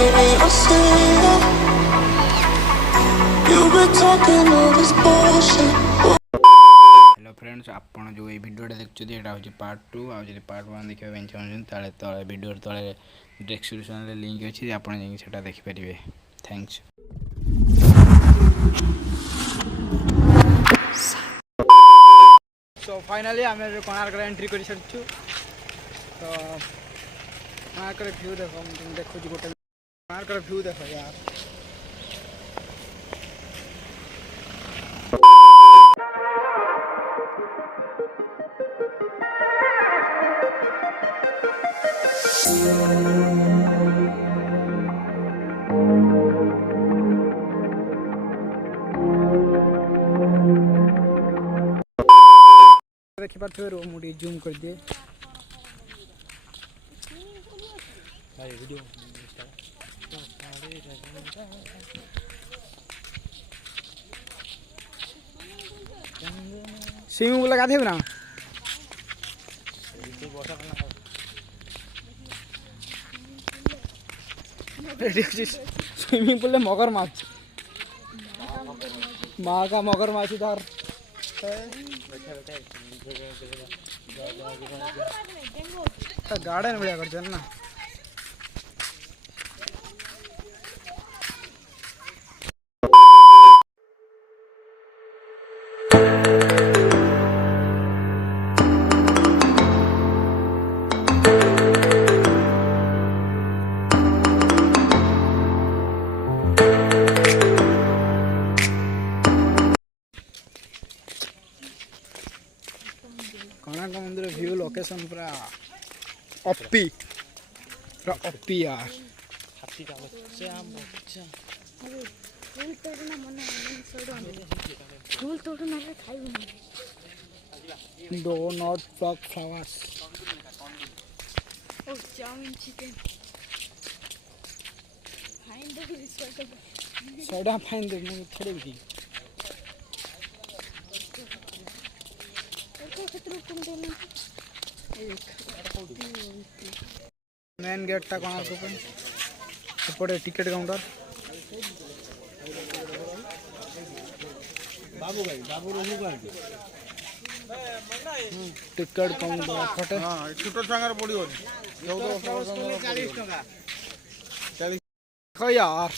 baby, I see it. You've been talking all this bullshit. Hello friends आपन जो ये वीडियोटा देखुछथि एटा होची पार्ट 2 आ जदि पार्ट 1 देखिबा ପାଇଁ चाहछन ताले तळे वीडियो तळे डिस्क्रिप्शन रे लिंक अछि आपन जेंगी सेटा देखि परिबे थैंक्स सो फाइनली हमें कोणार्क एंट्री करि सरछु तो कोणार्क व्यू देखो तुम देखो जी गोटे कोणार्क व्यू देखो यार देखि पाथो रो मुडी जूम कर दे भाई वीडियो स्विमिंग पूल लगा थे ना स्विमिंग पूल में मगर माछ माँ का मगर माछ इधर गार्डन बढ़िया कर ना कोणार्क मंदिर व्यू लोकेशन पूरा ओपी यार हाथी का बच्चा फूल तोड़ना है खाई दो नॉट फ्लॉक फ्लावर्स ओ chow mein chicken find the soda find the थोड़ी भी मेन गेट टा कोणार्क पे एपटे टिकट काउंटर बाबू भाई बाबू रहू गांधी टिकट काउंटर फटे हां छोटो सांगर पड़ियो 40 टका 40 खो यार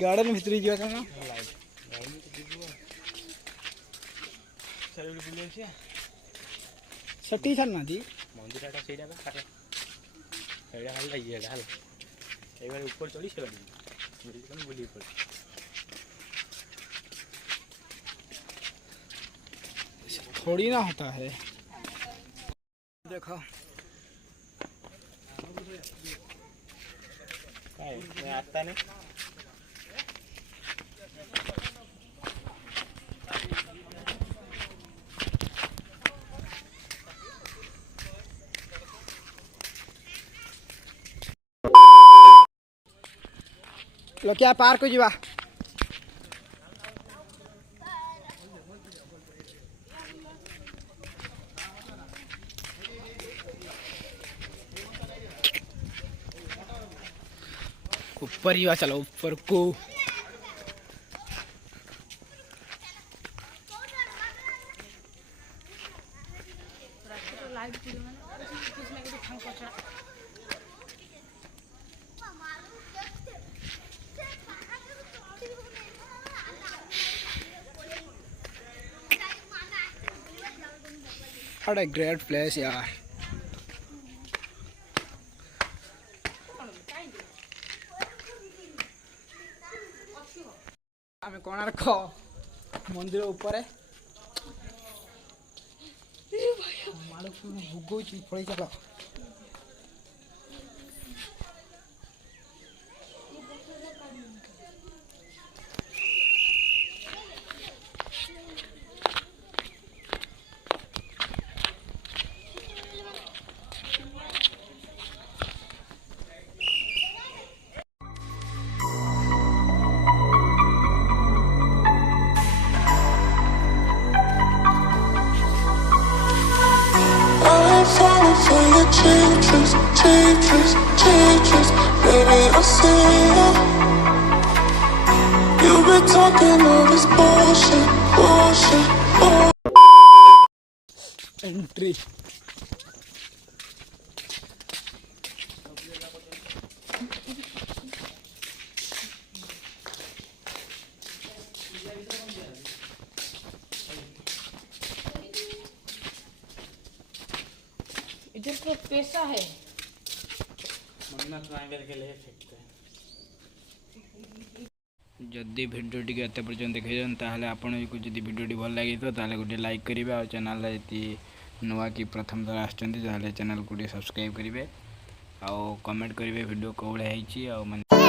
गार्डन भितर जा सटी छाना दी मंदिर ऊपर चढ़ी थोड़ी ना होता है देखो आता नहीं लो क्या पार्क को जीवा ऊपर ही चलो ऊपर को What a great place यार आमे कोणार्क मंदिर ऊपर है भूगो पड़ी चलो for your changes, changes, changes. Baby, I see ya. You've been talking all this bullshit, bullshit, bullshit. Entry. इधर तो पैसा है मन्ना ट्रायंगल के लिए फेंकते हैं जदि भिडियो टी एत पर्यटन देखते ताहले आपण को जदि भिडियो भल लगी तो ताहले गोटे लाइक करेंगे और चैनल जी नुआ कि प्रथम थर आसुँच चैनल को सब्सक्राइब करेंगे आउ कमेंट करेंगे भिडियो कौन है